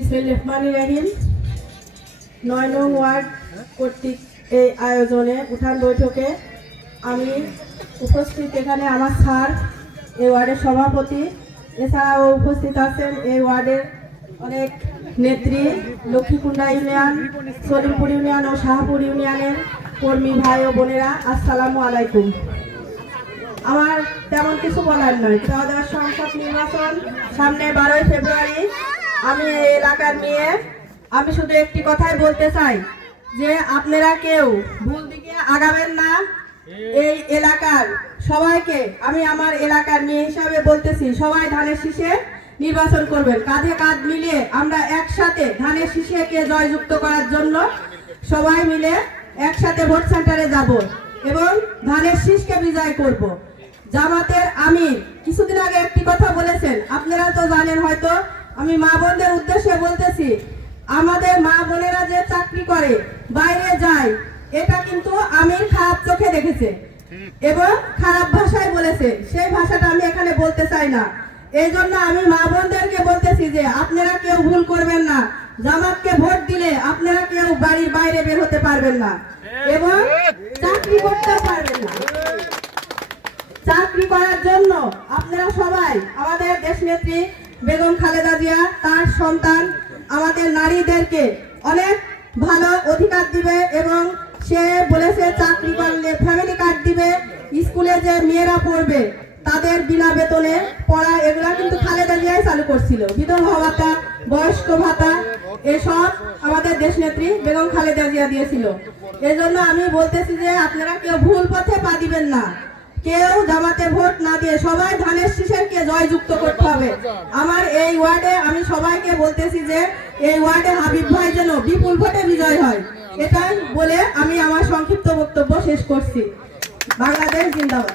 বিসমিল্লাহির 9 নং ওয়ার্ড কর্তৃক এই আয়োজনে উঠান বৈঠকে আমি উপস্থিত। এখানে আমার স্যার এই ওয়ার্ডের সভাপতি, এছাড়াও উপস্থিত আছেন এই ওয়ার্ডের অনেক নেত্রী, লক্ষ্মীকুণ্ডা ইউনিয়ন, সলিমপুর ইউনিয়ন ও শাহপুর ইউনিয়নের কর্মী ভাই ও বোনেরা, আসসালামু আলাইকুম। আমার তেমন কিছু বলার নয়। ত্রয়োদশ সংসদ নির্বাচন সামনে 12ই ফেব্রুয়ারি। আমি এই এলাকার মেয়ে। আমি শুধু একটি কথাই বলতে চাই যে আপনারা কেউ ভুল দিকে আগাবেন না। এই এলাকার সবাইকে আমি আমার এলাকার মেয়ে হিসাবে বলতেছি, সবাই ধানের শীষে নির্বাচন করবেন। কাঁধে কাঁধ মিলিয়ে আমরা একসাথে ধানের শীষকে জয়যুক্ত করার জন্য সবাই মিলে একসাথে ভোট সেন্টারে যাব এবং ধানের শীষকে বিজয় করব। জামাতের আমির কিছুদিন আগে একটি কথা বলেছেন, আপনারা তো জানেন হয়তো। আমি মা বোনদের উদ্দেশ্যে বলতেছি, আমাদের মা বোনেরা যে চাকরি করে বাইরে যায়, এটা কিন্তু আমির খারাপ চোখে দেখেছে এবং খারাপ ভাষায় বলেছে। সেই ভাষাটা আমি এখানে বলতে চাই না। এই জন্য আমি মা বোনদেরকে বলতেছি যে আপনারা কেউ ভুল করবেন না। জামাতকে ভোট দিলে আপনারা কেউ বাড়ির বাইরে বের হতে পারবেন না এবং চাকরি করতে পারবেন না। চাকরি করার জন্য আপনারা সবাই আমাদের দেশনেত্রী বেগম খালেদা জিয়া তার সন্তান আমাদের নারীদেরকে অনেক ভালো অধিকার দিবে এবং সে বলেছে চাকরি করলে ফ্যামিলি কার্ড দিবে, স্কুলে যে মেয়েরা পড়বে তাদের বিনা বেতনে পড়া, এগুলা কিন্তু খালেদা জিয়াই চালু করছিল। বিধবা ভাতা, বয়স্ক ভাতা, এসব আমাদের দেশনেত্রী বেগম খালেদা জিয়া দিয়েছিল। এজন্য আমি বলতেছি যে আপনারা কেউ ভুল পথে পা দিবেন না। কেউ জামাতে ভোট না দিয়ে সবাই ধানের শীষেরকে জয়যুক্ত করতে হবে। আমার এই ওয়ার্ডে আমি সবাইকে বলতেছি যে এই ওয়ার্ডে হাবিব ভাই যেন বিপুল ভোটে বিজয় হয়, এটাই বলে আমি আমার সংক্ষিপ্ত বক্তব্য শেষ করছি। বাংলাদেশ জিন্দাবাদ।